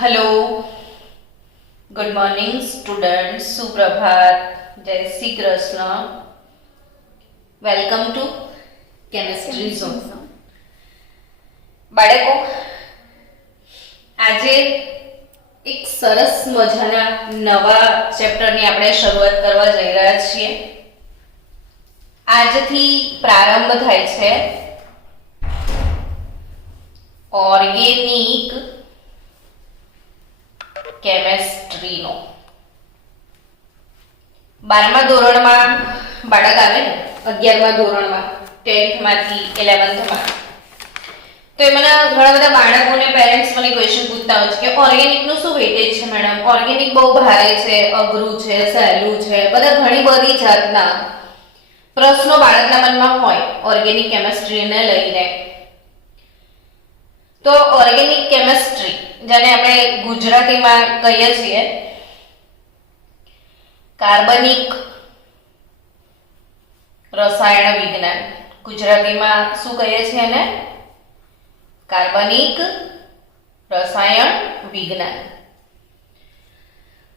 Hello, good morning students, सुप्रभात, जय Shri Krishna. Welcome to chemistry zone. બાળકો, આજે એક સરસ મજાના નવા ચેપ્ટરની આપણે શરૂઆત કરવા જઈ રહ્યા છીએ. આજથી પ્રારંભ થાય છે ઓર્ગેનિક કેમેસ્ટ્રીનો. 12મા ધોરણમાં બાળક આવે ને, 11મા ધોરણમાં, 10th માંથી 11th માં, તો એમાંના ઘણા બધા બાળકોને પેરેન્ટ્સ મને ક્વેશ્ચન પૂછતા હોય છે કે ઓર્ગેનિક નું શું વેટેજ છે મેડમ, ઓર્ગેનિક બહુ ભારે છે, અઘરું છે, સહેલું છે, બધા ઘણી બધી જાતના પ્રશ્નો બાળકના મનમાં હોય ઓર્ગેનિક કેમેસ્ટ્રીને લઈને. તો ઓર્ગેનિક કેમેસ્ટ્રી, જેને આપણે ગુજરાતીમાં કહીએ છીએ કાર્બનિક રસાયણ વિજ્ઞાન, ગુજરાતીમાં શું કહીએ છીએ એને? કાર્બનિક રસાયણ વિજ્ઞાન.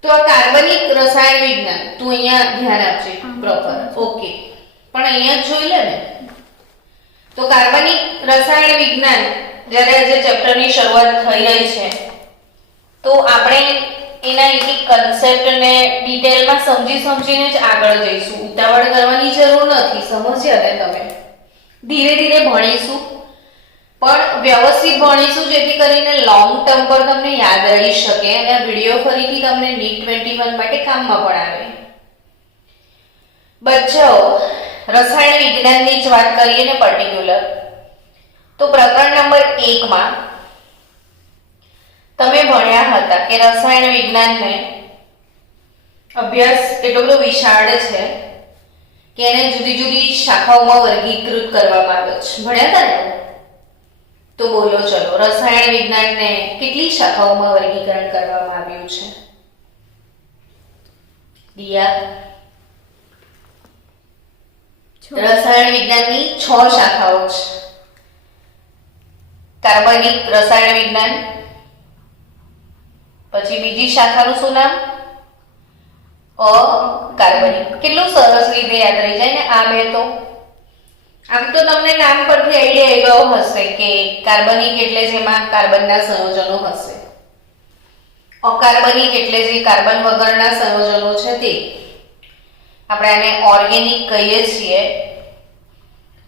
તો આ કાર્બનિક રસાયણ વિજ્ઞાન, તું અહીંયા ધ્યાન આપજે પ્રોપર. ઓકે, પણ અહીંયા જોઈ લે ને, તો કાર્બનિક રસાયણ વિજ્ઞાન જ્યારે આજે ચેપ્ટરની શરૂઆત થઈ રહી છે, તો આપણે એના એક એક કન્સેપ્ટને ડિટેલમાં સમજીને જ આગળ જઈશું. ઉતાવળ કરવાની જરૂર નથી, સમજ્યા ને તમે? ધીરે ધીરે ભણીશું, પણ વ્યવસ્થિત ભણીશું જેથી કરીને લોંગ ટર્મ પર તમને યાદ રહી શકે અને આ વિડીયો ફરીથી તમને નીટ 21 માટે કામમાં પણ આવે. બચ્ચાઓ, રસાયણ વિજ્ઞાનની જ વાત કરીએ ને પર્ટિક્યુલર, તો પ્રકરણ નંબર 1 માં તમે ભણ્યા હતા કે રસાયણ વિજ્ઞાનને અભ્યાસ એટલો બધો વિશાળ છે કે એને જુદી જુદી શાખાઓમાં વર્ગીકૃત કરવામાં આવે છે. ભણ્યા હતા ને? તો બોલો ચલો, રસાયણ વિજ્ઞાનને કેટલી શાખાઓમાં વર્ગીકરણ કરવામાં આવ્યું છે? દિયા, રસાયણ વિજ્ઞાનની 6 શાખાઓ છે. કાર્બનિક રસાયણ વિજ્ઞાન, પછી બીજી શાખાનું શું નામ? અકાર્બનિક. કેટલું સરસ રીતે યાદ રહી જાય ને આ બે. તો આમ તો તમને નામ પરથી આઈડિયા આવ્યો હશે કે કાર્બનિક એટલે જેમાં કાર્બનના સંયોજનો હશે, અકાર્બનિક એટલે જે કાર્બન વગરના સંયોજનો છે તે. આપણે આને ઓર્ગેનિક કહીએ છીએ,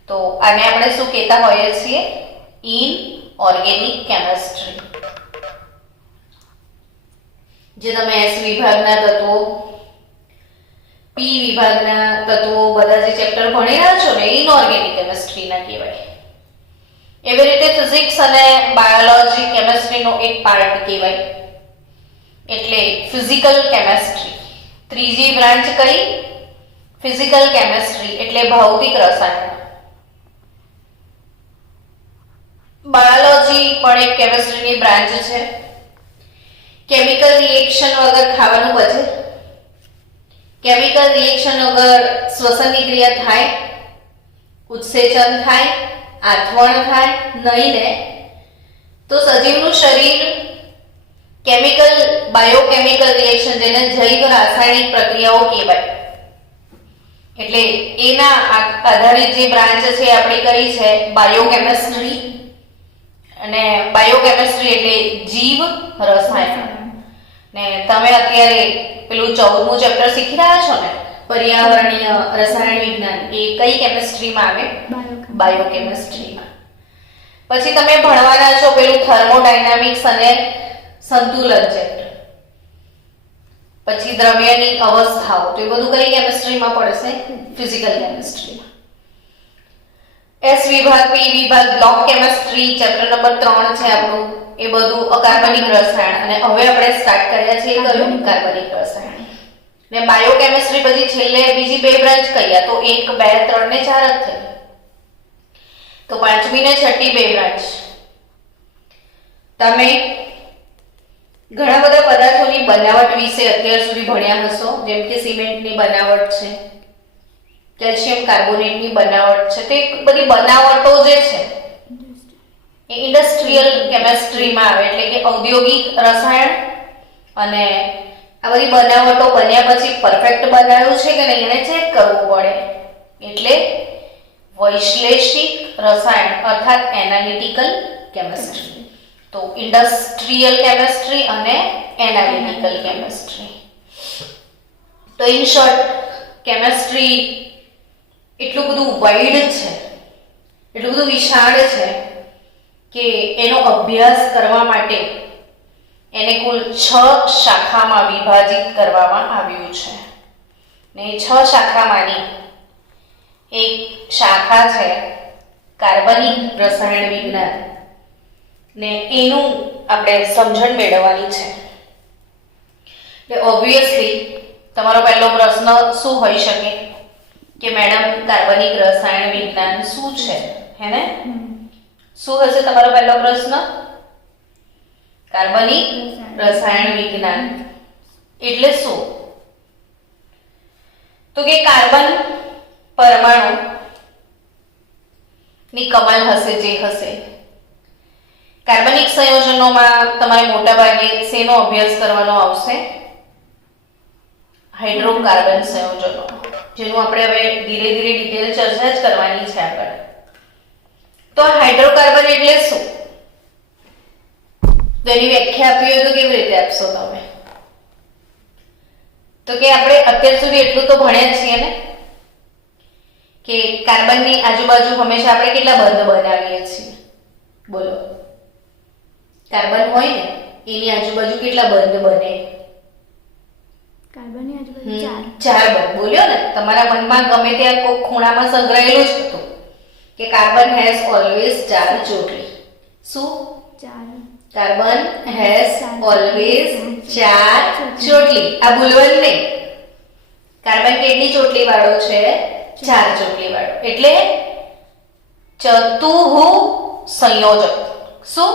તો આને આપણે શું કહેતા હોઈએ છીએ? Inorganic chemistry. જે તમે એસ વિભાગના તત્વો, પી વિભાગના તત્વો બધા જે ચેપ્ટર ભણી રહ્યા છો ને, ઇનઓર્ગેનિક કેમેસ્ટ્રીના કહેવાય. એવી રીતે ફિઝિક્સ અને બાયોલોજી કેમેસ્ટ્રીનો એક પાર્ટ કહેવાય, એટલે ફિઝિકલ કેમેસ્ટ્રી. ત્રીજી બ્રાન્ચ કઈ? ફિઝિકલ કેમેસ્ટ્રી એટલે ભૌતિક રસાયણ. બાયોલોજી પણ એક કેમેસ્ટ્રીની બ્રાન્ચ છે. કેમિકલ રિએક્શન વગર ખાવાનું બચે? કેમિકલ રિએક્શન વગર શ્વસનની ક્રિયા થાય, ઉત્સેચન થાય, આથવણ થાય નહીં ને? તો સજીવનું શરીર કેમિકલ બાયોકેમિકલ રિએક્શન, જેને જૈવ રાસાયણિક પ્રક્રિયાઓ કહેવાય, એટલે એના આધારિત જે બ્રાન્ચ છે આપણી કઈ છે? બાયોકેમિસ્ટ્રી. અને બાયોકેમિસ્ટ્રી એટલે જીવ રસાયણ. ને તમે અત્યારે પેલું 14મું ચેપ્ટર શીખી રહ્યા છો ને, પર્યાવરણીય રસાયણ વિજ્ઞાન, એ કઈ કેમિસ્ટ્રીમાં આવે? બાયોકેમિસ્ટ્રીમાં. પછી તમે ભણવાના છો પેલું થર્મોડાયનામિક્સ અને સંતુલન ચેપ્ટર. પછી દ્રવ્યની અવસ્થાઓ, તો એ બધું કઈ કેમિસ્ટ્રીમાં પડશે? ફિઝિકલ કેમિસ્ટ્રીમાં. એસ વિભાગ, પી વિભાગ, બ્લોક કેમિસ્ટ્રી ચેપ્ટર નંબર 3 છે આપણું, એ બધું અકાર્બનિક રસાયણ. અને હવે આપણે સ્ટાર્ટ કર્યા છે કયું? કાર્બનિક રસાયણ. ને બાયોકેમિસ્ટ્રી પછી છેલ્લે બીજી 2 બ્રાન્ચ કયા? તો 1, 2, 3 ને 4 જ થઈ. તો 5મી ને 6ઠી 2 બ્રાન્ચ. તમે ઘણા બધા પદાર્થોની બનાવટ વિશે અત્યાર સુધી ભણ્યા હશો, જેમ કે સિમેન્ટની બનાવટ છે, કેલ્શિયમ કાર્બોનેટની બનાવટ છે. તો એક બધી બનાવટો જે છે એ ઇન્ડસ્ટ્રીયલ કેમેસ્ટ્રીમાં આવે, એટલે કે ઔદ્યોગિક રસાયણ. અને આ બધી બનાવટો બન્યા પછી પરફેક્ટ બનાવ્યું છે કે નહીં એને ચેક કરવું પડે, એટલે વૈશ્લેષિક રસાયણ અર્થાત એનાલિટિકલ કેમેસ્ટ્રી. તો ઇન્ડસ્ટ્રીયલ કેમેસ્ટ્રી અને એનાલિટિકલ કેમેસ્ટ્રી. તો ઇન શોર્ટ કેમેસ્ટ્રી એટલું બધું વાઇડ છે, એટલું બધું વિશાળ છે કે એનો અભ્યાસ કરવા માટે એને કુલ 6 શાખામાં વિભાજિત કરવામાં આવ્યું છે. ને 6 શાખામાંની એક શાખા છે કાર્બનિક રસાયણ વિજ્ઞાન, ને એનું આપણે સમજણ મેળવવાની છે. એટલે ઓબ્વિયસલી તમારો પહેલો પ્રશ્ન શું હોઈ શકે કે મેડમ કાર્બનિક રસાયણ વિજ્ઞાન શું છે, હે ને? શું હશે તમારો પહેલો પ્રશ્ન? કાર્બનિક રસાયણ વિજ્ઞાન એટલે શું? તો કે કાર્બન પરમાણુ ની કમાલ હશે જે હશે. કાર્બનિક સંયોજનોમાં તમારે મોટા ભાગે શેનો અભ્યાસ કરવાનો આવશે? હાઇડ્રોકાર્બન સંયોજનો, જેનું આપણે હવે ધીરે ધીરે ડિટેલ ચર્ચા જ કરવાની છે આગળ. તો હાઇડ્રોકાર્બન એટલે શું? તેની વ્યાખ્યા આપી હોય તો કેવી રીતે આપશો તમે? તો કે આપણે અત્યાર સુધી એટલું તો ભણ્યા જ છીએ ને કે કાર્બનની આજુબાજુ હંમેશા આપણે કેટલા બંધ બનાવીએ છીએ? બોલો. કાર્બન હોય ને એની આજુબાજુ કેટલા બંધ બને? કાર્બનની આજુબાજુ 4 બંધ. બોલ્યો ને, તમારા મનમાં ગમે ત્યાં કોઈ ખૂણામાં સંગ્રહેલું જ હતું કે કાર્બન હેઝ ઓલવેઝ 4 ચોટલી. શું? 4. Carbon has always 4 ચોટલી. આ ભૂલવાનું નહીં. કાર્બન કેટલી ચોટલી વાળો છે? 4 ચોટલી વાળો. એટલે ચતુઃ સંયોજક. શું?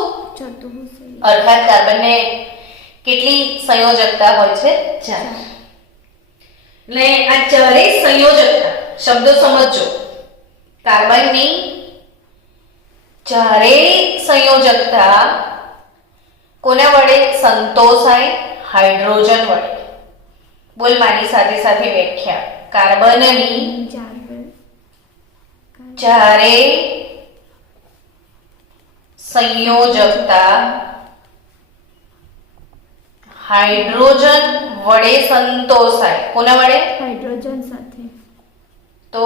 અર્થાત કાર્બનને કેટલી સંયોજકતા હોય છે? 4. ને આ ચારેય સંયોજકતા શબ્દો સમજો. કાર્બનની ચારેય સંયોજકતા કોના વડે સંતોષાય? હાઇડ્રોજન વડે. બોલ મારી સાથે સાથે વ્યાખ્યા. કાર્બનની ચારેય સંયોજકતા હાઇડ્રોજન વડે સંતોષાય. કોના વડે? હાઇડ્રોજન સાથે. તો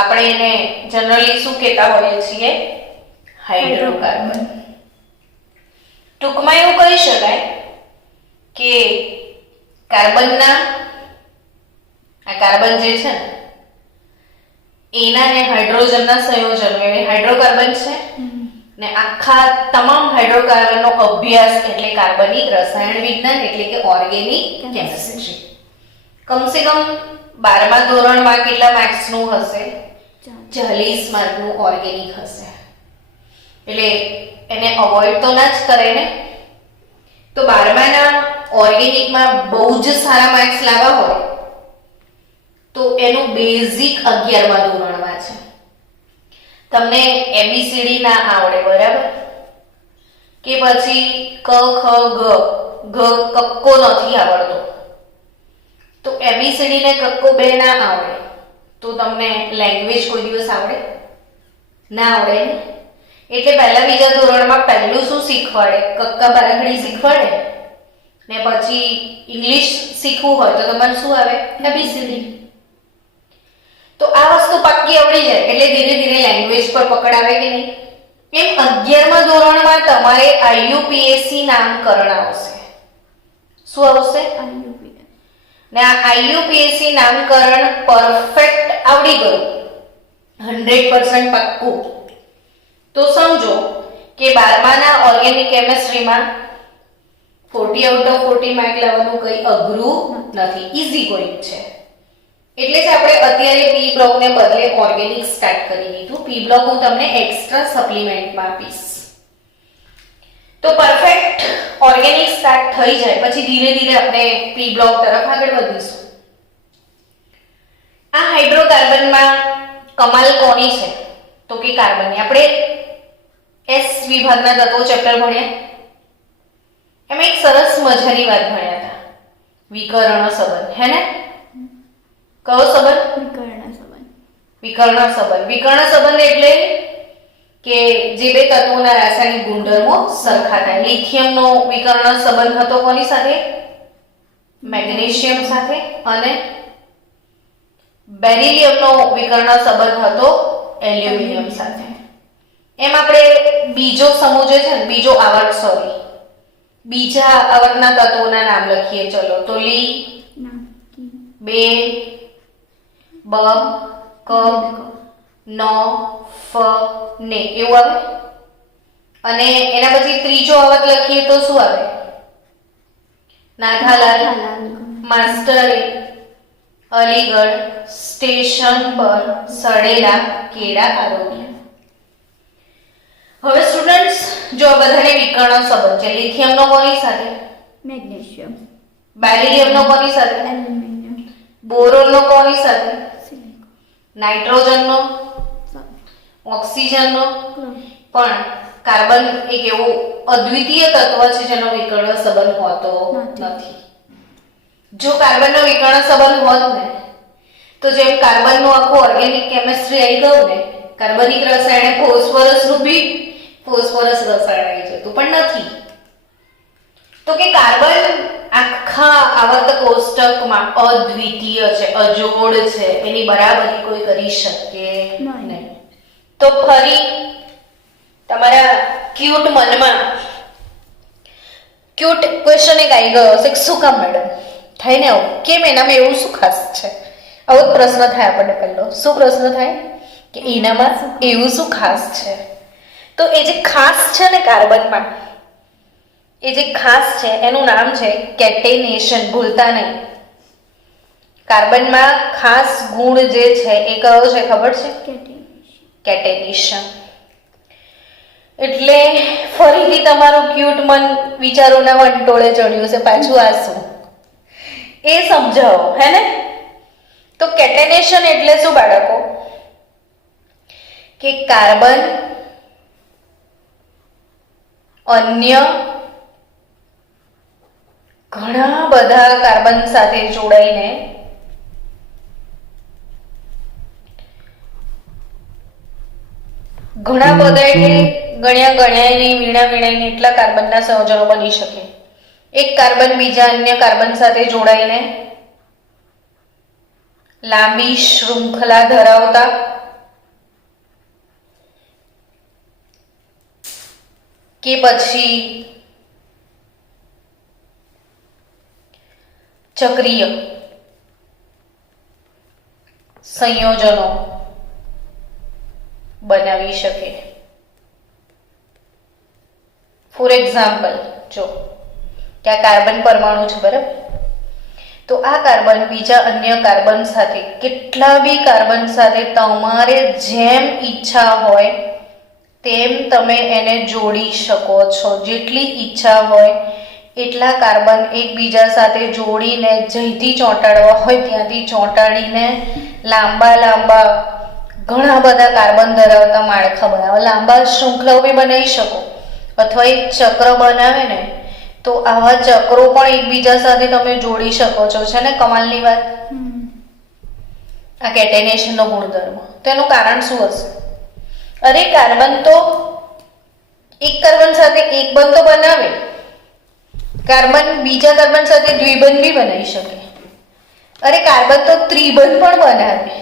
આપણે એને જનરલી શું કહેતા હોઈએ છીએ? હાઇડ્રોકાર્બન. ટૂંકમાં એવું કહી શકાય કે કાર્બનના આ કાર્બન જે છે ને એના ને હાઇડ્રોજનના સંયોજનો એ હાઇડ્રોકાર્બન છે. ને આખા તમામ હાઇડ્રોકાર્બનનો અભ્યાસ એટલે કાર્બનિક રસાયણ વિજ્ઞાન એટલે કે ઓર્ગેનિક કેમિસ્ટ્રી. કમસે કમ 12મા ધોરણમાં કેટલા માર્ક્સનું હશે? 40 માર્કનું ઓર્ગેનિક હશે. એટલે એને અવોઇડ તો ના જ કરે ને. તો 12માના ઓર્ગેનિકમાં બહુ જ સારા માર્ક્સ લાવવા હોય તો એનું બેઝિક 11મા ધોરણમાં છે. તમને એબીસીડી ના આવડે, બરાબર? કે પછી ક ખ ગ ગ કક્કો નથી આવડતો તો એબીસીડી ને કક્કો બે ના આવડે તો તમને લેંગ્વેજ કોઈ દિવસ આવડે? ના આવડે ને. એટલે પહેલા બીજા ધોરણમાં પહેલું શું શીખવાડે? કક્કા બારાખડી શીખવાડે ને પછી ઇંગ્લિશ શીખવું હોય તો તમારે શું આવે? એબીસીડી. તો આ વસ્તુ પાક્કી આવડી જાય એટલે ધીરે ધીરે લેંગ્વેજ પર પકડ આવે કે નહીં? એમ 11મા ધોરણમાં તમારે આઈયુપીએસસી નામકરણ આવશે. શું આવશે? ને આ આઈયુપીએસસી નામકરણ પરફેક્ટ આવડી ગયું, 100% પાક્કું, તો સમજો કે 12માના ઓર્ગેનિક કેમિસ્ટ્રીમાં 40 આઉટ ઓફ 40 માર્ક લાવવાનું કંઈ અઘરું નથી, ઈઝી ગોઈંગ છે. એટલે જ આપણે અત્યારે પી બ્લોકને બદલે ઓર્ગેનિક સ્ટાર્ટ કરી દીધું. પી બ્લોક હું તમને એક્સ્ટ્રા સપ્લિમેન્ટમાં આપીશ. તો પરફેક્ટ ઓર્ગેનિક સ્ટાર્ટ થઈ જાય પછી ધીરે ધીરે આપણે પી બ્લોક તરફ આગળ વધીશું. આ હાઇડ્રોકાર્બનમાં કમાલ કોની છે? તો કે કાર્બનની. આપણે એસ વિભાગના તત્વો ચેપ્ટર ભણ્યા, એમાં એક સરસ મજાની વાત ભણ્યા હતા, વિકર્ણ સંબંધ. હે ને? કયો સંબંધ? વિકર્ણ સંબંધ. વિકર્ણ સંબંધ. વિકર્ણ સંબંધ એટલે કે જે બે તત્વોના રાસાયણિક ગુણધર્મો સરખા થાય. લિથિયમનો વિકર્ણ સંબંધ હતો કોની સાથે? મેગ્નેશિયમ સાથે. અને બેરિલિયમનો વિકર્ણ સંબંધ હતો એલ્યુમિનિયમ સાથે. એમ આપણે બીજો સમૂહ જે છે ને, બીજો આવર્ત, બીજા આવર્તના તત્વોના નામ લખીએ. ચલો તો લી, બે, બ, ક, ન, ફ, ને એવું આવે. અને એના પછી ત્રીજો આવર્ત લખીએ તો શું આવે? નાથાલાલ, માસ્ટરે, અલીગઢ, સ્ટેશન પર, સડેલા, કેળા, આરોગ્ય. હવે સ્ટુડન્ટ્સ, જો આ બધાને વિકર્ણ સંબંધ છે. લિથિયમનો કોની સાથે? મેગ્નેશિયમ. બેરિલિયમનો કોની સાથે? એલ્યુમિનિયમ. બોરોનનો કોની સાથે? સિલિકોન. નાઇટ્રોજનનો, ઓક્સિજનનો. પણ કાર્બન એક એવું અદ્વિતીય તત્વ છે જેનો વિકર્ણ સંબંધ હોતો નથી. જો કાર્બનનો વિકર્ણ સંબંધ હોત ને, તો જેમ કાર્બનનું આખું ઓર્ગેનિક કેમિસ્ટ્રી આવી ગયું ને, કાર્બનિક રસાયણ ફોસ્ફરસનું બી ફોસ્ફરસ રસાયણ આવી જતું, પણ નથી. તો કે કાર્બન આખા આવર્ત કોષ્ટકમાં અદ્વિતીય છે, અજોડ છે, એની બરાબરી કોઈ કરી શકે નહીં. તો ફરી તમારા ક્યુટ મનમાં ક્યુટ ક્વેશ્ચન એક આવી ગયો હશે, શું કામ મેડમ થાય ને આવું? કેમ એનામાં એવું શું ખાસ છે? આવો જ પ્રશ્ન થાય આપણને પહેલો. શું પ્રશ્ન થાય? કે એનામાં એવું શું ખાસ છે? તો એ જે ખાસ છે ને કાર્બનમાં, એ જે ખાસ છે એનું નામ છે કેટેનેશન. ભૂલતા નહીં. કાર્બનમાં ખાસ ગુણ જે છે એ કયો છે ખબર છે? કેટેનેશન. એટલે ફરીથી તમારું ક્યુટ મન વિચારોના વંટોળે ચડ્યું છે. પાછું આ શું એ સમજાવો, હે ને? તો કેટેનેશન એટલે શું બાળકો? કે કાર્બન અન્ય ઘણા બધા કાર્બન સાથે જોડાઈને ઘણા બધા એટલે ગણ્યાની વીણાની એટલા કાર્બનના સંયોજનો બની શકે. એક કાર્બન બીજા અન્ય કાર્બન સાથે જોડાઈને લાંબી શૃંખલા ધરાવતા કે પછી ચક્રીય સંયોજનો બનાવી શકે. ફોર એક્ઝામ્પલ, જો કે આ કાર્બન પરમાણુ છે, બરાબર? તો આ કાર્બન બીજા અન્ય કાર્બન સાથે, કેટલા બી કાર્બન સાથે તમારે જેમ ઈચ્છા હોય તેમ તમે એને જોડી શકો છો. જેટલી ઈચ્છા હોય એટલા કાર્બન એકબીજા સાથે જોડીને જઈથી ચોંટાડવા હોય ત્યાંથી ચોંટાડીને લાંબા ઘણા બધા કાર્બન ધરાવતા માળખા બનાવો. લાંબા શૃંખલાઓ બી બનાવી શકો, અથવા એક ચક્ર બનાવે ને તો આવા ચક્રો પણ એકબીજા સાથે તમે જોડી શકો છો. છે ને કમાલની વાત? આ કેટેનેશનનો ગુણધર્મ. તેનું કારણ શું હશે? અરે કાર્બન તો એક કાર્બન સાથે એક બંધ તો બનાવે, કાર્બન બીજા કાર્બન સાથે દ્વિબંધ બી બનાવી શકે. અરે કાર્બન તો ત્રિબંધ પણ બનાવે.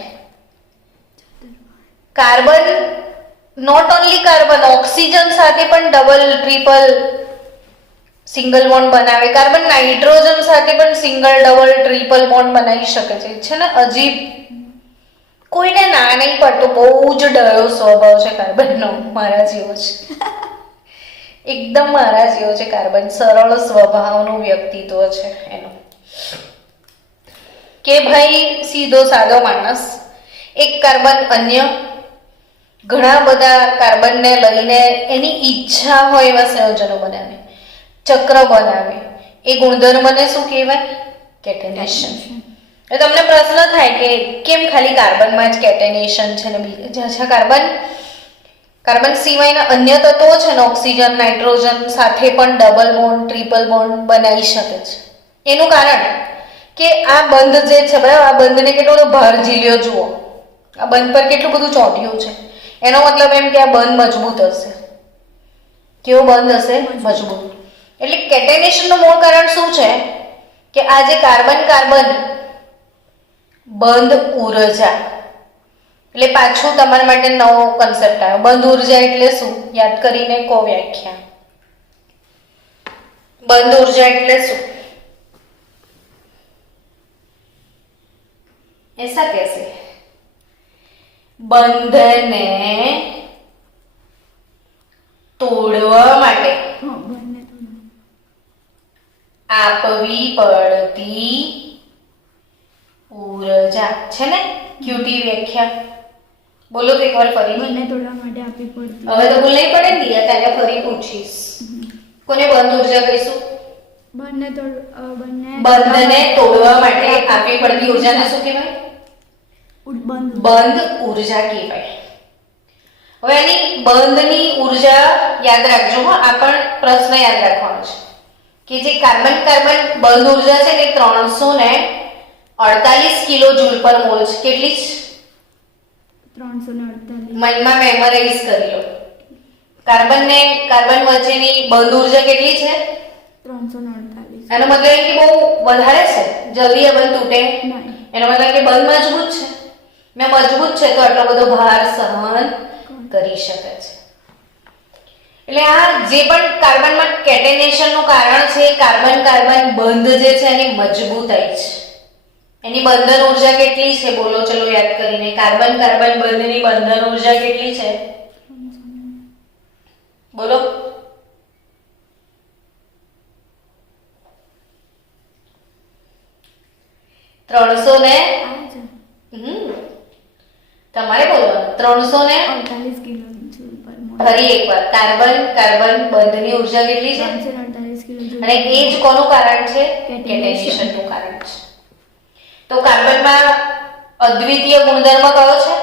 Carbon not only carbon, oxygen સાથે પણ ડબલ, ટ્રિપલ, સિંગલ બોન્ડ બનાવે. કાર્બન નાઇટ્રોજન સાથે પણ સિંગલ, ડબલ, ટ્રિપલ બોન્ડ બનાવી શકે છે ને? અજીબ, કોઈને ના નહીં પડતો. બહુ જ ડયો સ્વભાવ છે કાર્બનનો. મારા જેવો છે, એકદમ મારા જેવો છે કાર્બન. સરળ સ્વભાવનું વ્યક્તિત્વ છે એનું, કે ભાઈ સીધો સાદો માણસ. એક કાર્બન અન્ય ઘણા બધા કાર્બનને લઈને એની ઈચ્છા હોય એવા સંયોજનો બનાવે, ચક્ર બનાવે. એ ગુણધર્મને શું કહેવાય? કેટેનેશન. તમને પ્રશ્ન થાય કે કેમ ખાલી કાર્બનમાં જ કેટેનેશન છે ને બીજા કાર્બન કાર્બન સિવાયના અન્ય તત્વો છે ને ઓક્સિજન નાઇટ્રોજન સાથે પણ ડબલ બોન્ડ ટ્રિપલ બોન્ડ બનાવી શકે છે. એનું કારણ કે આ બંધ જે છે બરાબર, આ બંધને કેટલો બધો ભાર ઝીલ્યો જુઓ, આ બંધ પર કેટલું બધું ચોંટ્યું છે. એનો મતલબ એમ કે આ બંધ મજબૂત હશે. કેવો બંધ હશે? મજબૂત. એટલે કેટેનેશનનું મૂળ કારણ શું છે કે આ જે કાર્બન કાર્બન બંધ ઉર્જા, એટલે પાછું તમારા માટે નવો કન્સેપ્ટ આવ્યો. બંધ ઉર્જા એટલે શું? યાદ કરીને કહો વ્યાખ્યા. બંધ ઉર્જા એટલે શું? ऐसा कैसे? બંધને તોડવા માટે હા બંને તોડવા. આપવી પડતી ઉર્જા છે ને. ક્યુટી વ્યાખ્યા બોલો તો એકવાર ફરી. બંને તોડવા માટે આપવી પડતી. હવે તો ભૂલ નહીં પડે ને દિયા, તને ફરી પૂછીશ. કોને બંધ ઉર્જા કહીશું? બંધને તોડવા માટે આપવી પડતી ઉર્જાને શું કહેવાય? બંધ ઉર્જા કહેવાય. હવે આની બંધની ઉર્જા યાદ રાખજો. હા, આ પણ પ્રશ્ન યાદ રાખવાનો છે કે જે કાર્બન કાર્બન બંધ ઉર્જા છે ને 348 કિલો જૂલ પર મોલ છે. કેટલી છે? 348. મનમાં મેમરાઇઝ કરી લો. કાર્બન ને કાર્બન વચ્ચેની બંધ ઉર્જા કેટલી છે? 348. એનો મતલબ એ કે બહુ વધારે છે, જલ્દી આ બંધ તૂટે નહીં. એનો મતલબ કે બંધ મજબૂત છે. મેં મજબૂત છે તો આટલો બધો ભાર સહન કરી શકે છે. એટલે આ જે પણ કાર્બનમાં કેટેનેશનનું કારણ છે, કાર્બન કાર્બન બંધ જે છે એની મજબૂતાઈ છે. એની બંધન ઉર્જા કેટલી છે? બોલો ચલો યાદ કરીને. કાર્બન કાર્બન બંધની બંધન ઉર્જા કેટલી છે? બોલો. ત્રણસો ને તમારે બોલવાનું. 348 કિલો જૂલ પર મોલ. ફરી એકવાર. કાર્બન કાર્બન બંધની ઉર્જા કેટલી છે? 348 કિલો જૂલ. અને એ જ કોનું કારણ છે? કેટેનેશન. કેટેનેશનનું કારણ છે. તો કાર્બનમાં અદ્વિતીય ગુણધર્મ કયો છે?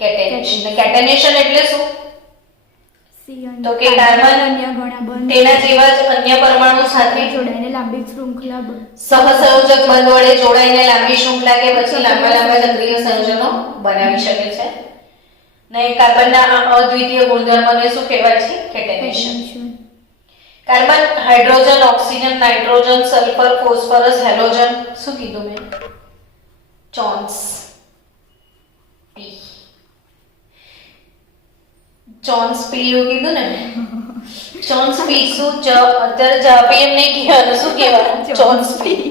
કેટેનેશન. કેટેનેશન એટલે શું? તો કે કાર્બન અન્ય ઘણા બંધ તેના જેવા જ અન્ય પરમાણુ સાથે જોડાઈને લાંબી શૃંખલા સહસંયોજક બંધ વડે જોડાઈને લાંબી શૃંખલા કે પછી લાંબા લાંબા ચક્રીય સંયોજનો બનાવી શકે છે. ને કાર્બનના આ અદ્વિતીય ગુણધર્મને શું કહેવાય છે? Catenation. Carbon hydrogen oxygen nitrogen sulphur phosphorus halogen શું કીધું મેં? ચોન્સ પી. ચોન્સ પી એવું કીધું ને મેં. ચોન્સ પી શું? અત્યારે જાપી એમ નહીં કહેવાનું. શું કહેવાનું? ચોન્સ પી.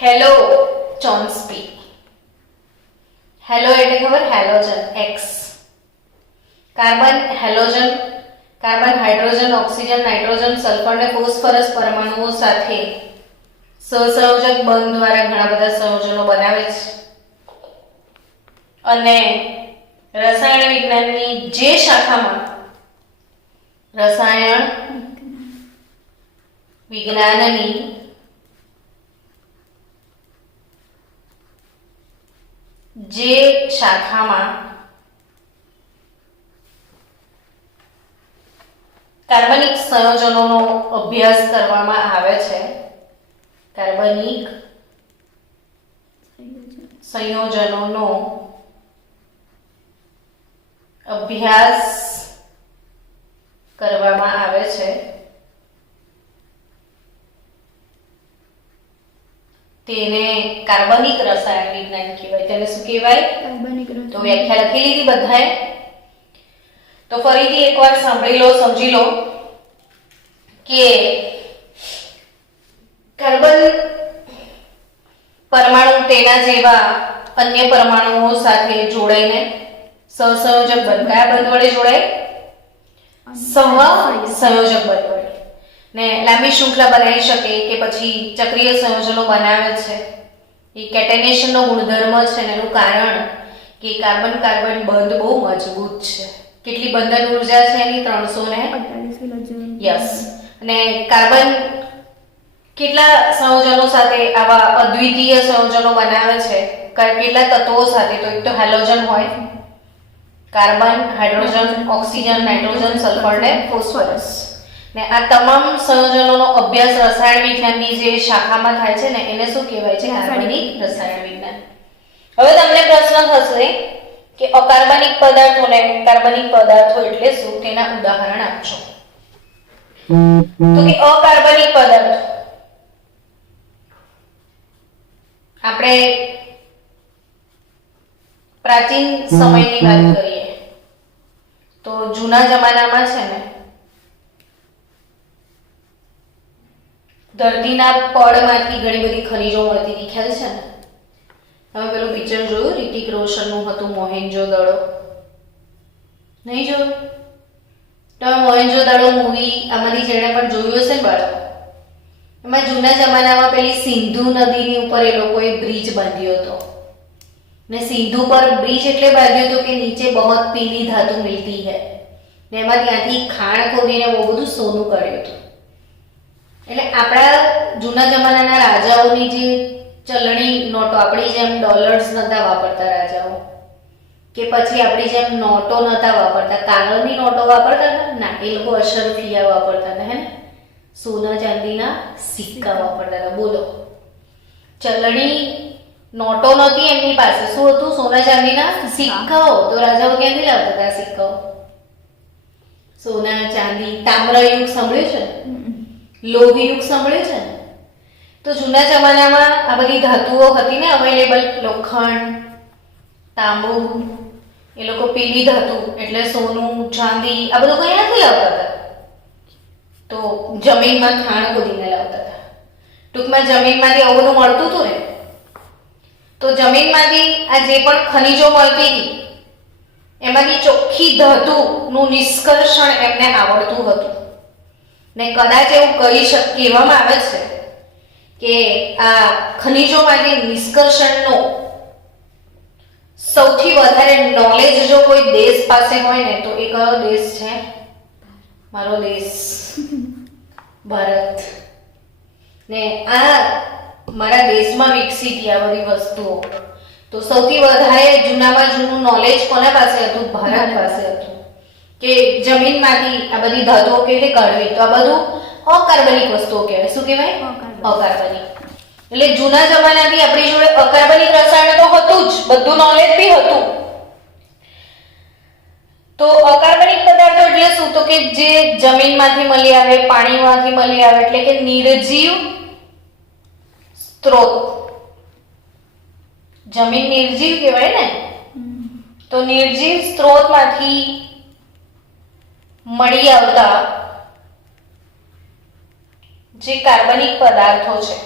હેલો ચોન્સ પી. હેલો એટલે ખબર? Halogen x. Carbon halogen carbon hydrogen oxygen nitrogen sulphur ને ફોસ્ફરસ પરમાણુઓ સાથે સહસંયોજક બંધ દ્વારા ઘણા બધા સંયોજનો બનાવે છે. અને રસાયણ વિજ્ઞાનની જે શાખામાં રસાયણ વિજ્ઞાનની જે શાખામાં કાર્બનિક સંયોજનોનો અભ્યાસ કરવામાં આવે છે, કાર્બનિક સંયોજનોનો અભ્યાસ કરવામાં આવે છે તેને કાર્બનિક રસાયણ વિજ્ઞાન કહેવાય. તેને શું કહેવાય? કાર્બનિક રસાયણ. તો વ્યાખ્યા લખી લીધી બધાએ. તો ફરીથી એકવાર સાંભળી લો, સમજી લો કે કાર્બન પરમાણુ તેના જેવા અન્ય પરમાણુઓ સાથે જોડાઈને સહસંયોજક બંધ. કયા બંધ વડે જોડાય? સહસંયોજક બંધ વડે. ને લાંબી શૃંખલા બનાવી શકે કે પછી ચક્રીય સંયોજનો બનાવે છે. એ કેટેનેશનનો ગુણધર્મ છે ને એનું કારણ કે કાર્બન કાર્બન બંધ બહુ મજબૂત છે. કેટલી બંધન ઉર્જા છે એની? 348 કિલો જૂલ. યસ. અને કાર્બન કેટલા સંયોજનો સાથે આવા અદ્વિતીય સંયોજનો બનાવે છે? કેટલા તત્વો સાથે? તો એક તો હેલોજન હોય, carbon, hydrogen, oxygen, nitrogen, sulphur ને ફોસ્ફરસ. ને આ તમામ સંયોજનોનો અભ્યાસ રસાયણ વિજ્ઞાનની જે શાખામાં થાય છે ને એને શું કહેવાય છે? કાર્બનિક રસાયણ વિજ્ઞાન. હવે તમને પ્રશ્ન થશે કે અકાર્બનિક પદાર્થો ને કાર્બનિક પદાર્થો એટલે શું? તેના ઉદાહરણ આપજો. તો કે અકાર્બનિક પદાર્થો આપણે પ્રાચીન સમયની વાત કરીએ તો જૂના જમાનામાં છે ને ધરતીના પડમાંથી ઘણી બધી ખનીજો મળતી હતી. ખ્યાલ છે ને? તમે પેલું પિક્ચર જોયું રિતિક રોશનનું હતું મોહેન્જો-દડો? નહીં જોયું? તમે મોહેન્જો-દડો મૂવી આમાંથી જેણે પણ જોયું હશે ને બાળકો, એમાં જૂના જમાનામાં પેલી સિંધુ નદીની ઉપર એ લોકોએ બ્રિજ બાંધ્યો હતો. ને સિંધુ પર બ્રિજ એટલે બાંધ્યો હતો કે નીચે બહોત પીલી ધાતુ મિલતી હૈ, ને એમાં ત્યાંથી ખાણ ખોદીને બહુ બધું સોનું કાઢ્યું હતું. એટલે આપણા જૂના જમાનાના રાજાઓની જે ચલણી નોટો, આપણી જેમ ડોલર્સ નતા વાપરતા રાજાઓ, કે પછી આપણી જેમ નોટો નતા વાપરતા, કાગળની નોટો વાપરતા હતા ના, એ લોકો અશરફિયા વાપરતા હતા. હે ને? સોના ચાંદીના સિક્કા વાપરતા હતા. બોલો, ચલણી નોટો નહોતી એમની પાસે, શું હતું? સોના ચાંદીના સિક્કાઓ. તો રાજાઓ ક્યાંથી લાવતા હતા સિક્કાઓ? સોના ચાંદી. તામ્રયુગ સાંભળ્યું છે? લોહ યુગ સાંભળ્યું છે? તો જૂના જમાનામાં આ બધી ધાતુઓ હતી ને અવેલેબલ, લોખંડ, તાંબુ, એ લોકો પીળી ધાતુ એટલે સોનું, ચાંદી, આ બધું ક્યાંથી લાવતા હતા? તો જમીનમાં ખાણ ખોદીને લાવતા હતા. ટૂંકમાં જમીનમાંથી આવું બધું મળતું હતું ને, તો જમીનમાંથી આ જે પણ ખનિજો મળતી હતી એમાંથી ચોખ્ખી ધાતુનું નિષ્કર્ષણ એમને આવડતું હતું. ને કદાચ એવું કહેવામાં આવે છે કે આ ખનિજોમાંથી નિષ્કર્ષણનો સૌથી વધારે નોલેજ જો કોઈ દેશ પાસે હોય ને તો એ કયો દેશ છે? મારો દેશ ભારત. ને આ મારા દેશમાં વિકસી હતી આ બધી વસ્તુઓ. તો સૌથી વધારે જૂનામાં જૂનું નોલેજ કોના પાસે હતું? ભારત પાસે હતું. કે જમીનમાંથી આ બધી ધાતુઓ કેવી રીતે કાઢવી. તો આ બધું અકાર્બનિક વસ્તુઓ કહેવાય. શું કહેવાય? અકાર્બનિક. એટલે જૂના જમાનાથી આપણી જોડે અકાર્બનિક રસાયણ તો હતું જ, બધું નોલેજ બી હતું. તો અકાર્બનિક પદાર્થો એટલે શું? તો કે જે જમીનમાંથી મળી આવે, પાણીમાંથી મળી આવે, એટલે કે નિર્જીવ સ્ત્રોત. જમીન નિર્જીવ કહેવાય ને, તો નિર્જીવ સ્ત્રોતમાંથી મળી આવતા જે કાર્બનિક પદાર્થો છે,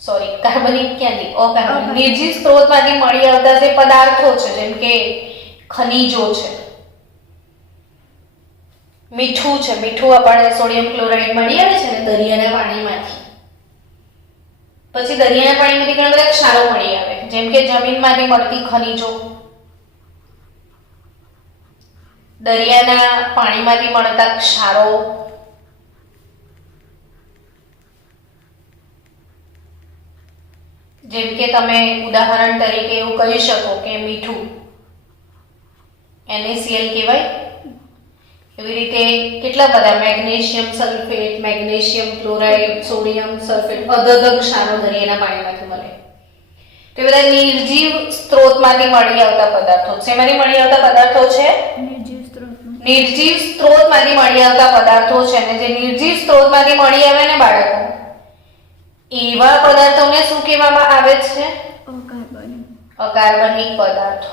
સોરી કાર્બનિક ક્યાંથી? અકાર્બનિક. નિર્જીવ સ્ત્રોતમાંથી મળી આવતા જે પદાર્થો છે જેમ કે ખનિજો છે, મીઠું છે, મીઠું આપણને સોડિયમ ક્લોરાઇડ મળી આવે છે ને દરિયાના પાણીમાંથી. પછી દરિયાના પાણીમાંથી ઘણા બધા ક્ષારો મળી આવે જેમ કે જમીનમાંથી મળતી ખનિજો, દરિયાના પાણીમાંથી મળતા ક્ષારો, જેમ કે તમે ઉદાહરણ તરીકે એવું કહી શકો કે મીઠું NaCl કહેવાય. એવી રીતે કેટલા બધા magnesium sulphate, magnesium chloride, sodium sulphate, અદદ ક્ષારો દરિયાના પાણીમાંથી મળે. તો એ બધા નિર્જીવ સ્ત્રોતમાંથી મળી આવતા પદાર્થો છે. એમાંથી મળી આવતા પદાર્થો છે નિર્જીવ સ્ત્રોતમાંથી મળી આવતા પદાર્થો છે. અને જે નિર્જીવ સ્ત્રોતમાંથી મળી આવે ને બાળકો, એવા પદાર્થોને શું કહેવામાં આવે છે? અકાર્બનિક પદાર્થો.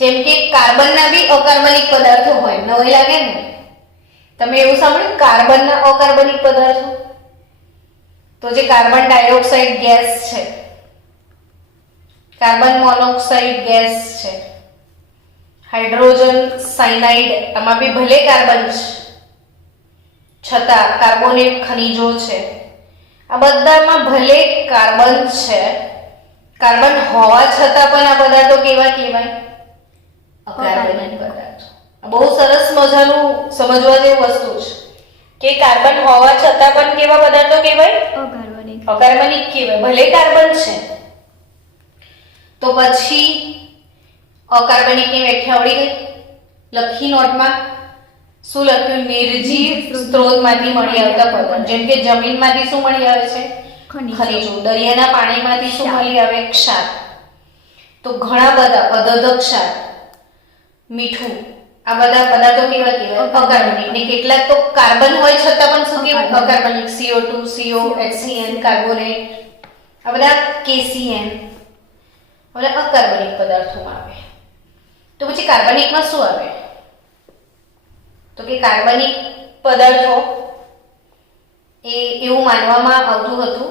જેમ કે કાર્બનના બી અકાર્બનિક પદાર્થો હોય. નવાઈ લાગે ને? તમે એવું સાંભળ્યું કાર્બનના અકાર્બનિક પદાર્થો? તો જે કાર્બન ડાયોક્સાઇડ ગેસ છે, કાર્બન મોનોક્સાઇડ ગેસ છે, હાઇડ્રોજન સાયનાઇડ, આમાં બી ભલે કાર્બન છે છતાં કાર્બોનેટ ખનિજો છે. આ બધામાં ભલે કાર્બન છે, કાર્બન હોવા છતાં પણ આ પદાર્થો કેવા કહેવાય? અકાર્બનિક પદાર્થો. બહુ સરસ મજાનું સમજવા જેવું વસ્તુ છે કે કાર્બન હોવા છતાં પણ કેવા પદાર્થો કહેવાય? અકાર્બનિક કહેવાય, ભલે કાર્બન છે. તો પછી અકાર્બનિકની વ્યાખ્યા આવડી ગઈ? લખી નોટમાં. શું લખ્યું? નિર્જીવ સ્ત્રોતમાંથી મળી આવતા પદાર્થ. જેમ કે જમીનમાંથી શું મળી આવે છે? ખનિજો. દરિયાના પાણીમાંથી શું મળી આવે? ક્ષાર. તો ઘણા બધા અદધ ક્ષાર, મીઠું, આ બધા પદાર્થો કેવા કહેવાય? અકાર્બનિક. ને કેટલાક તો કાર્બન હોય છતાં પણ શું કહેવાય? અકાર્બનિક. CO2, CO, HCN, કાર્બોનેટ, આ બધા KCN, આ બધા અકાર્બનિક પદાર્થોમાં આવે. તો પછી કાર્બનિકમાં શું આવે? તો કે કાર્બનિક પદાર્થો એ એવું માનવામાં આવતું હતું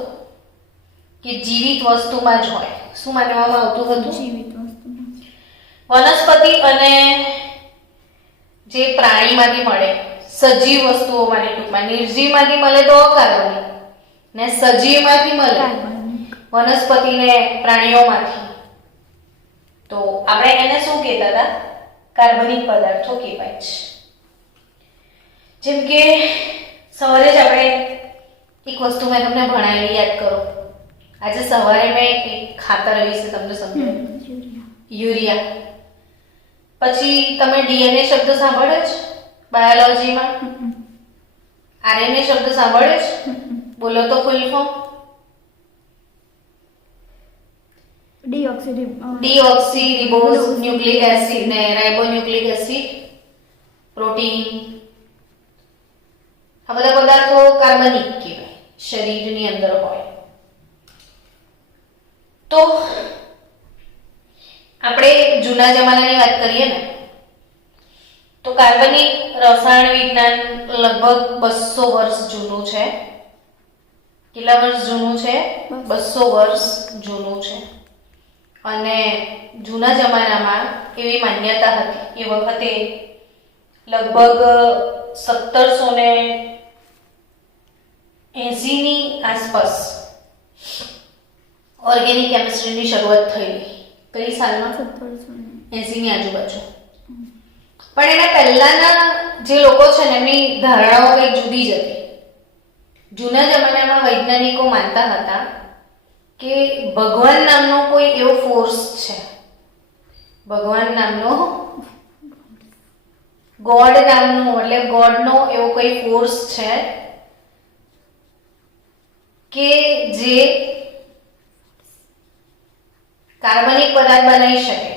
કે જીવિત વસ્તુમાં જ હોય. શું માનવામાં આવતું હતું? જીવિત વસ્તુમાં. વનસ્પતિ અને જે પ્રાણીમાંથી મળે, સજીવ વસ્તુઓમાંથી, ટૂંકમાં નિર્જીવમાંથી મળે તો અકાર્બનિક, ને સજીવમાંથી મળે કાર્બનિક. વનસ્પતિ ને પ્રાણીઓમાંથી તો આપણે એને શું કહેતા હતા? કાર્બનિક પદાર્થો કહેવાય છે. જેમ કે સવારે જ આપણે એક વસ્તુ મેં તમને ભણાવેલી, યાદ કરો. આજે સવારે મેં એક ખાતર વિશે તમને સમજાવ્યું, યુરિયા. પછી તમે DNA શબ્દ સાંભળ્યો છે બાયોલોજીમાં? RNA શબ્દ સાંભળ્યો છે? બોલો તો full form. Deoxy ribose nucleic acid ને રાઇબોન્યુક્લિક એસિડ, પ્રોટીન. આ બધા પદાર્થો કાર્બનિક કહેવાય, શરીરની અંદર હોય. તો આપણે જૂના જમાનાની વાત કરીએ ને તો કાર્બનિક રસાયણ વિજ્ઞાન લગભગ 200 વર્ષ જૂનું છે. કેટલા વર્ષ જૂનું છે? 200 વર્ષ જૂનું છે. અને જૂના જમાનામાં એવી માન્યતા હતી એ વખતે લગભગ 1780 ની આસપાસ ઓર્ગેનિક કેમિસ્ટ્રીની શરૂઆત થયેલી. કઈ સાલમાં? 1780 ની આજુબાજુ. પણ એના પહેલાના જે લોકો છે ને એમની ધારણાઓ કંઈક જુદી જ હતી. જૂના જમાનામાં વૈજ્ઞાનિકો માનતા હતા કે ભગવાન નામનો કોઈ એવો ફોર્સ છે, ભગવાન નામનો, ગોડ નામનો, એટલે ગોડનો એવો કોઈ ફોર્સ છે કે જે કાર્બનિક પદાર્થ બનાવી શકે,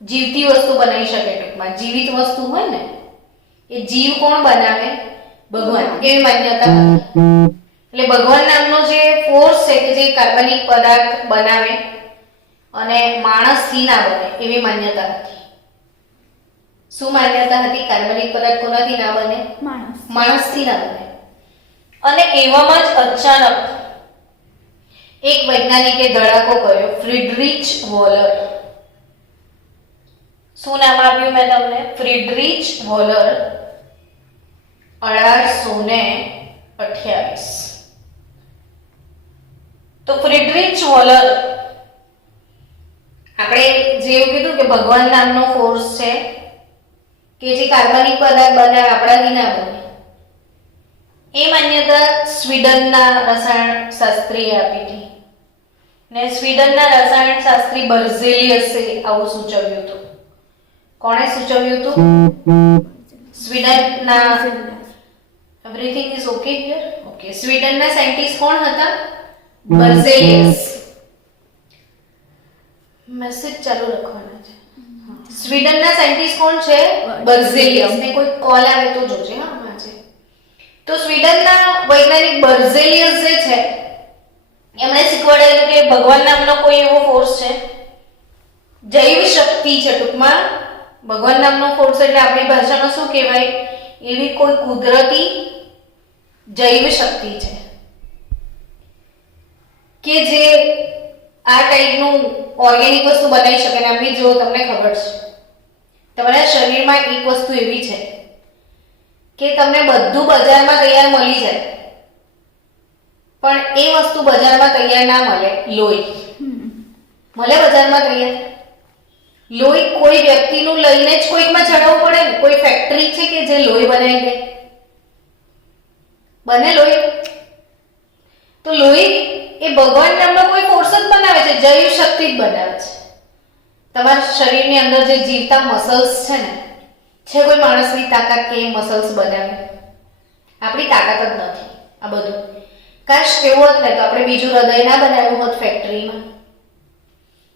જીવતી વસ્તુ બનાવી શકે. ટૂંકમાં જીવિત વસ્તુ હોય ને એ જીવ કોણ બનાવે? ભગવાન. એવી માન્યતા હતી. એટલે ભગવાન નામનો જે ફોર્સ છે કે જે કાર્બનિક પદાર્થ બનાવે અને માણસથી ના બને, એવી માન્યતા હતી. શું માન્યતા હતી? કાર્બનિક પદાર્થ કોનાથી ના બને? માણસથી ના બને. અને એવામાં જ અચાનક એક વૈજ્ઞાનિકે ધડાકો કર્યો, ફ્રીડરિચ વોલર. શું નામ આપ્યું મેં તમને? ફ્રીડરિચ વોલર. 1828. તો ફ્રીડરિચ વોલર, આપણે જેવું કીધું કે ભગવાન નામનો ફોર્સ છે કે જે કાર્બનિક પદાર્થ બનાવે, આપણાથી ના બને, એ માન્યતા સ્વીડનના રસાયણ શાસ્ત્રીએ આપી હતી. ને સ્વીડનના રસાયણ શાસ્ત્રી બર્ઝેલિયસે આવું સૂચવ્યું હતું. કોણે સૂચવ્યું હતું? સ્વીડનના. Everything is okay here? Okay. સ્વીડનના સાયન્ટિસ્ટ કોણ હતા? બર્ઝેલિયસ. મેસેજ ચાલુ રાખવાના છે. સ્વીડનના સાયન્ટિસ્ટ કોણ છે? બર્ઝેલિયસ. ને કોઈ કોલ આવે તો જોજે. હા, આજે તો સ્વીડનના વૈજ્ઞાનિક બર્ઝેલિયસ જે છે એમણે શીખવાડેલું કે ભગવાન નામનો કોઈ એવો ફોર્સ છે, જૈવ શક્તિ છે. ટૂંકમાં ભગવાન નામનો ફોર્સ એટલે આપણી ભાષામાં શું કહેવાય? એવી કોઈ કુદરતી જૈવ શક્તિ છે કે જે આ ટાઈપનું ઓર્ગેનિક વસ્તુ બનાવી શકે. ને આપણી જો તમને ખબર છે તમારા શરીરમાં એક વસ્તુ એવી છે કે તમને બધું બજારમાં તૈયાર મળી જાય, પણ એ વસ્તુ બજારમાં તૈયાર ના મળે. લોહી મળે બજારમાં તૈયાર? લોહી કોઈ વ્યક્તિનું લઈને જ કોઈકમાં ચડાવવું પડે ને. કોઈ ફેક્ટરી છે કે જે લોહી બનાવી દે? બને લોહી? તો લોહી એ ભગવાન નામનો કોઈ ફોર્સ જ બનાવે છે, જૈવ શક્તિ જ બનાવે છે. તમારા શરીરની અંદર જે જીવતા મસલ્સ છે ને, છે કોઈ માણસની તાકાત કે મસલ્સ બનાવે? આપણી તાકાત જ નથી આ બધું. કાશ એવું હોત ને તો આપણે બીજું હૃદય ના બનાવ્યું હોત ફેક્ટરીમાં,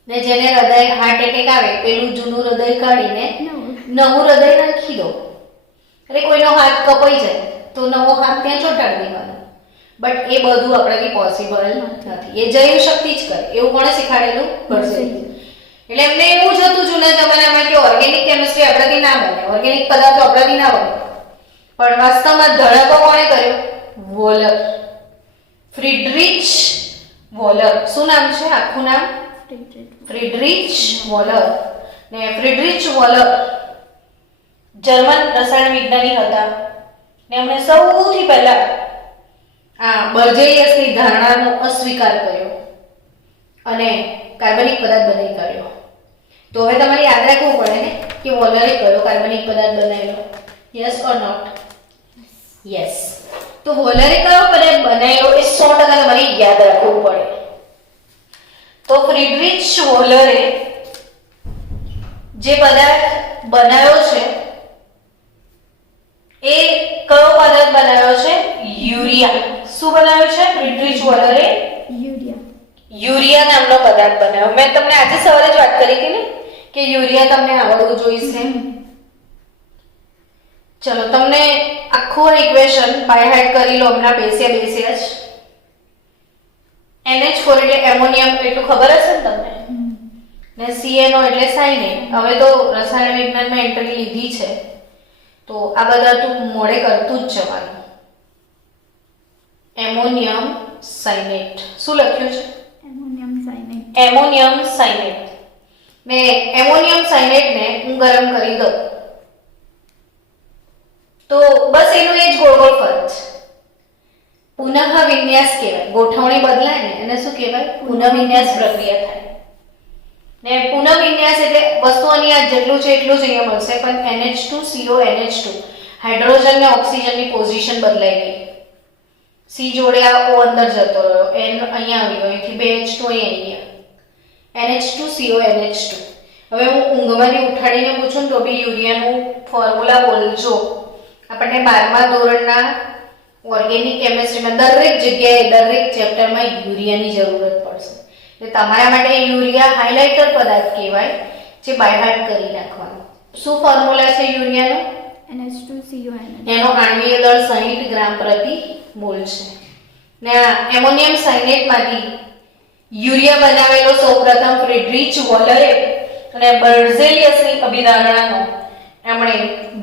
ને જેને હૃદય હાર્ટ એટેક આવે પેલું જૂનું હૃદય કાઢીને નવું હૃદય નાખી દો. એટલે કોઈનો હાથ કપાઈ જાય તો નવો હાથ ત્યાં ચોંટાડી દેવાનો. બટ એ બધું આપણાથી પોસિબલ નથી. એ જૈવ શક્તિ જ કરે. એવું કોણે શીખવાડેલું? બર્ઝેલી. એટલે એમને એવું જ હતું જૂના જમાનામાં કે ઓર્ગેનિક કેમિસ્ટ્રી આપણાથી ના બને, ઓર્ગેનિક પદાર્થો આપણાથી ના બને. પણ વાસ્તવમાં ધડાકો કોણે કર્યો? વોલર, ફ્રીડરિચ વોલર. શું નામ છે આખું નામ? ફ્રીડરિચ વોલર. ને ફ્રીડરિચ વોલર જર્મન રસાયણ વિજ્ઞાની હતા ને એમણે સૌથી પહેલા આ બર્જેલિયસની ધારણાનો અસ્વીકાર કર્યો અને કાર્બનિક પદાર્થ બનાવી કાઢ્યો. તો હવે તમારે યાદ રાખવું પડે ને કે વોલરે કયો કાર્બનિક પદાર્થ બનાવેલો? Yes or not? યસ. તો વોલરે કયો પદાર્થ બનાવેલો એ 100% તમારે યાદ રાખવું પડે. તો ફ્રીડરિચ વોલરે જે પદાર્થ બનાવ્યો છે એ કયો પદાર્થ બનાવ્યો છે? યુરિયા. શું બનાવ્યું છે ફ્રીડરિચ વોલરે? યુરિયા નામનો પદાર્થ બનાવ્યો. મેં તમને આજે સવારે જ વાત કરી હતી ને કે યુરિયા તમને આવડવું જોઈશે. ચલો તમને આખું ઇક્વેશન બાય હાર્ટ કરી લો હમણાં બેસ્યા જ. NH4 એટલે એમોનિયમ, એટલું ખબર હશે ને તમને? ને CNO એટલે સાયનેટ. હવે તો રસાયણ વિજ્ઞાનમાં એન્ટ્રી લીધી છે તો આ બધા તું મોડે કરતું જ જવાનું. એમોનિયમ સાયનેટ. શું લખ્યું છે? એમોનિયમ સાયનેટ. ને એમોનિયમ સાયનેટને હું ગરમ કરી દઉં તો બસ એનું એ જ ગોળ ગોળ ફરક છે. પુનઃ વિન્યાસ કહેવાય. ગોઠવણી બદલાય ને એને શું કહેવાય? પુનઃ વિન્યાસ પ્રક્રિયા થાય. ને પુનઃ વિન્યાસ એટલે વસ્તુઓની આ જેટલું છે એટલું જ અહીંયા મળશે, પણ NH2CO NH2 હાઇડ્રોજન ને ઓક્સિજનની પોઝિશન બદલાઈ ગઈ. C જોડે આ O અંદર જતો રહ્યો, N અહીંયા આવી ગયો, અહીંથી 2H2 અહીંયા NH2CO NH2. હવે હું ઊંઘવાની ઉઠાડીને પૂછું તો બી યુરિયાનું ફોર્મ્યુલા બોલજો. આપણને 12મા ધોરણના ઓર્ગેનિક કેમિસ્ટ્રીમાં દરેક જગ્યાએ દરેક ચેપ્ટરમાં યુરિયાની જરૂરત પડશે. એટલે તમારા માટે યુરિયા હાઇલાઇટર પદાર્થ કહેવાય જે બાય હાર્ટ કરી નાખવાનો. શું ફોર્મ્યુલા છે યુરિયાનો? NH2CO. એનો આણ્વીય દળ 60 ગ્રામ પ્રતિ મોલ છે. ને આ એમોનિયમ સાયનેટમાંથી યુરિયા બનાવેલો સૌપ્રથમ ફ્રીડરિચ વોલરે અને બર્ઝેલિયસની અભિધારણાનો એમણે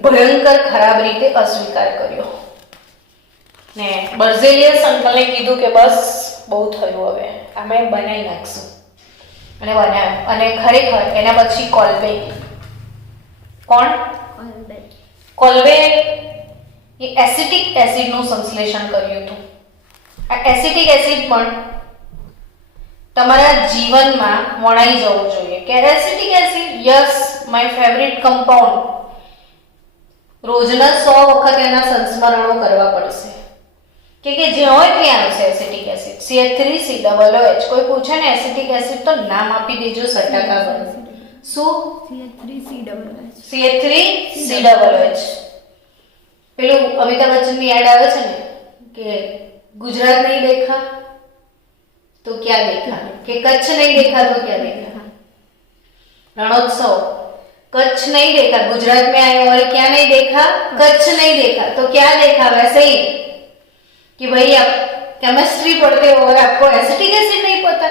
ભયંકર ખરાબ રીતે અસ્વીકાર કર્યો. ને બર્ઝેલિયસ અંકલે કીધું કે બસ બહુ થયું, હવે અમે બનાવી નાખશું. અને બનાવ્યું. અને ખરેખર એના પછી કોલ્બે. કોણ? કોલ્બે એ એસિટિક એસિડનું સંશ્લેષણ કર્યું હતું. આ એસિટિક એસિડ પણ તમારા જીવનમાં વણાઈ જવું જોઈએ કે acetic acid, yes, my favourite compound. રોજના 100 વખત એના સંસ્મરણો કરવા પડશે કે જ્યાં હોય ત્યાં આવશે એસિટિક એસિડ. CH3COOH. કોઈ પૂછે ને એસિટિક એસિડ તો નામ આપી દેજો સટાકા બને. શું? CH3COOH. પેલું અમિતાભ બચ્ચનની યાદ આવે છે ને કે ગુજરાત નહીં દેખા તો ક્યાં દેખા, કે કચ્છ નહીં દેખા તો ક્યાં દેખા. રણોત્સવ. कच्छ नहीं देखा, गुजरात में आए और क्या नहीं देखा? कच्छ नहीं देखा तो क्या देखा? वैसे ही कि भाई आप केमिस्ट्री पढ़ते हो और आपको एसिटिक एसिड नहीं पता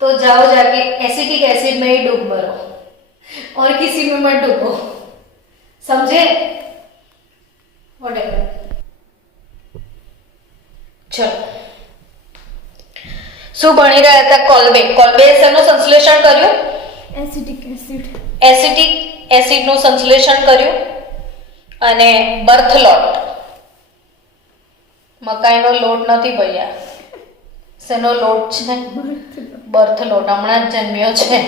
तो जाओ जाके एसिटिक एसिड में ही डूब मरो और किसी में मत डूबो. समझे? व्हाटएवर. चलो શું ભણી રહ્યા હતા? કોલ્બે. કોલ્બે શેનું સંશ્લેષણ કર્યું? એસિટિક એસિડનું સંશ્લેષણ કર્યું. અને બર્થલોટ, મકાઈનો લોટ નથી ભૈયા, શેનો લોટ છે? બર્થલોટ. હમણાં જ જન્મ્યો છે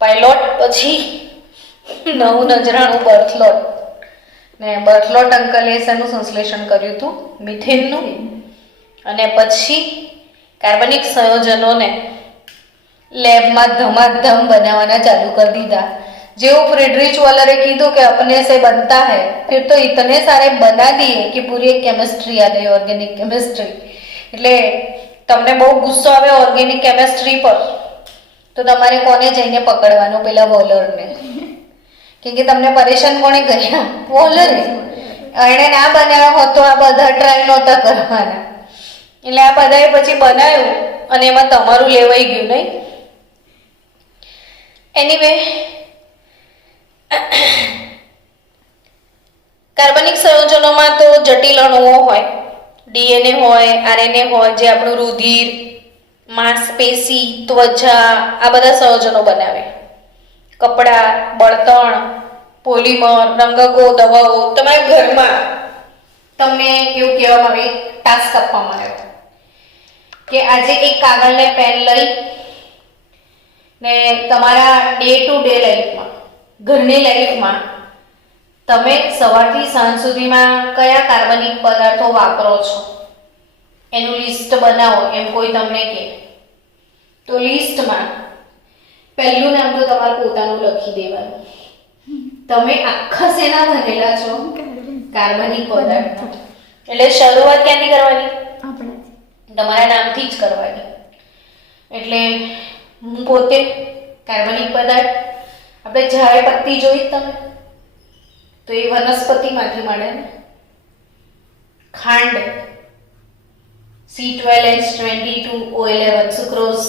પાયલોટ, પછી નવું નજરાણું બર્થલોટ. ને બર્થલોટ અંકલે શેનું સંશ્લેષણ કર્યું હતું? મિથેનનું. અને પછી કાર્બનિક સંયોજનોને લેબમાં ધમાધમ બનાવવાના ચાલू कर દીધા. જેવું फ्रिडरिच वालर कीधु कि अपने से बनता है फिर तो इतने सारे बना दिए कि पूरी एक केमिस्ट्री आ गई, ऑर्गेनिक केमिस्ट्री. એટલે તમને બહુ ગુસ્સો આવે ઓર્ગેનિક કેમિસ્ટ્રી પર તો તમારે કોને જઈને પકડવાનો? પેલા વોલરને. કેમ કે તમને પરેશાન કોણે કર્યા? વોલરે. એણે ના બનાવ્યો હોત તો આ બધા ટ્રાય નહોતા કરવાના. એટલે આ બધાએ પછી બનાવ્યું અને એમાં તમારું લેવાઈ ગયું નહીં. એનીવે, કાર્બનિક સંયોજનોમાં તો જટિલ અણુઓ હોય, ડીએનએ હોય, આરએનએ હોય, જે આપણું રુધિર, માંસપેશી, ત્વચા આ બધા સંયોજનો બનાવે. કપડાં, બળતણ, પોલિમર, રંગકો, દવાઓ. તમારા ઘરમાં તમને એવું કહેવામાં આવે, ટાસ્ક આપવામાં આવ્યો કે આજે એક કાગળને પેન લઈ ને તમારા ડે ટુ ડે લાઈફમાં, ઘરની લાઈફમાં તમે સવારથી સાંજ સુધીમાં કયા કાર્બનિક પદાર્થો વાપરો છો એનું લિસ્ટ બનાવો એમ કોઈ તમને કહે તો લિસ્ટમાં પહેલું નામ તો તમારે પોતાનું લખી દેવાનું. તમે આખા શેના બનેલા છો? કાર્બનિક પદાર્થ. એટલે શરૂઆત ક્યાંથી કરવાની? આપણાથી. તમારા નામથી જ કરવાની. એટલે હું પોતે કાર્બનિક પદાર્થ, આપણે ઝાડ પત્તી જોઈ તમે તો એ વનસ્પતિમાંથી મળે ને. ખાંડ C12H22O11 સુક્રોઝ.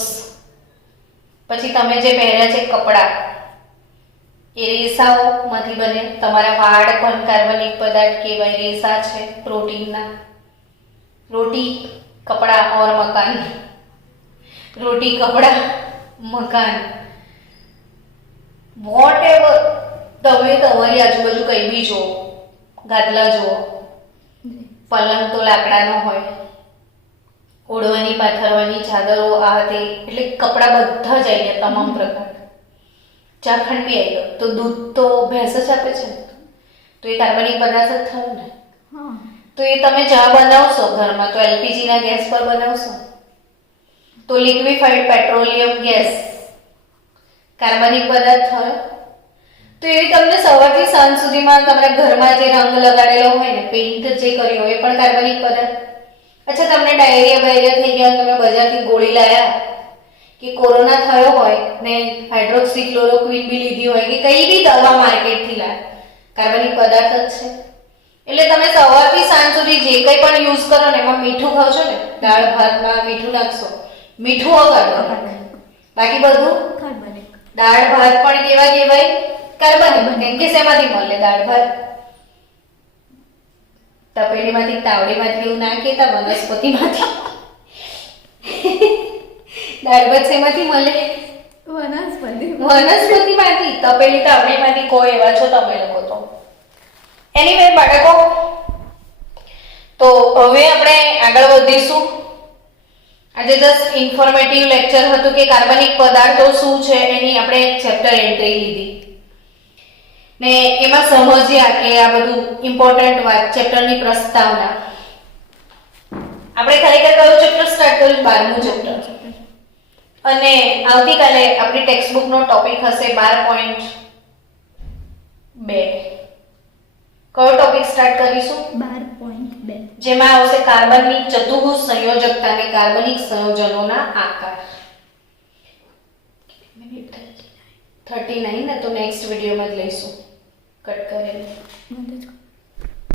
પછી તમે જે પહેર્યા છે કપડાં એ રેસાઓમાંથી બને. તમારા વાળ પણ કાર્બનિક પદાર્થ કહેવાય, રેસા છે પ્રોટીનના. રોટી કપડા ઓર મકાન. રોટી કપડા મકાન વોટ એવર. તમે તમારી આજુબાજુ કંઈ બી જુઓ, ગાદલા જુઓ, પલંગ તો લાકડાનો હોય, ઓઢવાની પાથરવાની ચાદરો, આ તે, એટલે કપડાં બધા જ આવી ગયા તમામ પ્રકાર. ચાખંડ બી આવી ગયો. તો દૂધ તો ભેંસ જ આપે છે તો એ કાર્બનિક પદાર્થ જ થયું ને. તો એ તમે ચા બનાવશો ઘરમાં તો એલપીજી ના ગેસ પર બનાવશો તો લિક્વિફાઈડ પેટ્રોલિયમ ગેસ કાર્બનિક પદાર્થ થયો. તો એ તમને સવારથી સાંજ સુધીમાં તમારા ઘરમાં જે રંગ લગાડેલો હોય ને, પેઇન્ટ જે કર્યો એ પણ કાર્બનિક પદાર્થ. અચ્છા, તમને ડાયરિયા થઈ ગયા, તમે બજારથી ગોળી લાયા કે કોરોના થયો હોય ને હાઇડ્રોક્સીક્લોરોક્વિન બી લીધી હોય કે કઈ બી દવા માર્કેટથી લાય, કાર્બનિક પદાર્થ જ છે. એટલે તમે સવારથી સાંજ સુધી જે કંઈ પણ યુઝ કરો ને એમાં મીઠું ખાવ છો ને, દાળ ભાતમાં મીઠું નાખશો, મીઠું વગર, બાકી બધું કાર્બનિક. દાળ ભાત પણ કેવા કહેવાય? કાર્બનિક. કેમ કે શેમાંથી મળે દાળ ભાત? તપેલીમાંથી, તાવડીમાંથી એવું ના કહેતા, વનસ્પતિમાંથી. દાળ ભાત શેમાંથી મળે? વનસ્પતિમાંથી. તપેલી તાવડીમાંથી કોઈ એવા છો તમે લોકો તો. એનીવે બાળકો, તો હવે આપણે આગળ વધીશું. આજે જસ્ટ ઇન્ફોર્મેટિવ લેક્ચર હતું કે કાર્બનિક પદાર્થો શું છે એની આપણે ચેપ્ટર એન્ટ્રી લીધી ને એમાં સમજ્યા કે આ બધું ઇમ્પોર્ટન્ટ વાત, ચેપ્ટરની પ્રસ્તાવના. આપણે ખરેખર કયું ચેપ્ટર સ્ટાર્ટ કર્યું? 12મું ચેપ્ટર. અને આવતીકાલે આપણી ટેક્સ્ટબુકનો ટોપિક હશે 12.2. કયો ટોપિક સ્ટાર્ટ કરીશું? 12.2. જેમાં આવશે કાર્બનની ચતુર્ભુજ સંયોજકતા અને કાર્બનિક સંયોજનોના આકાર. 39 ને તો નેક્સ્ટ વિડીયોમાં જ લઈશું કટ કરેલું.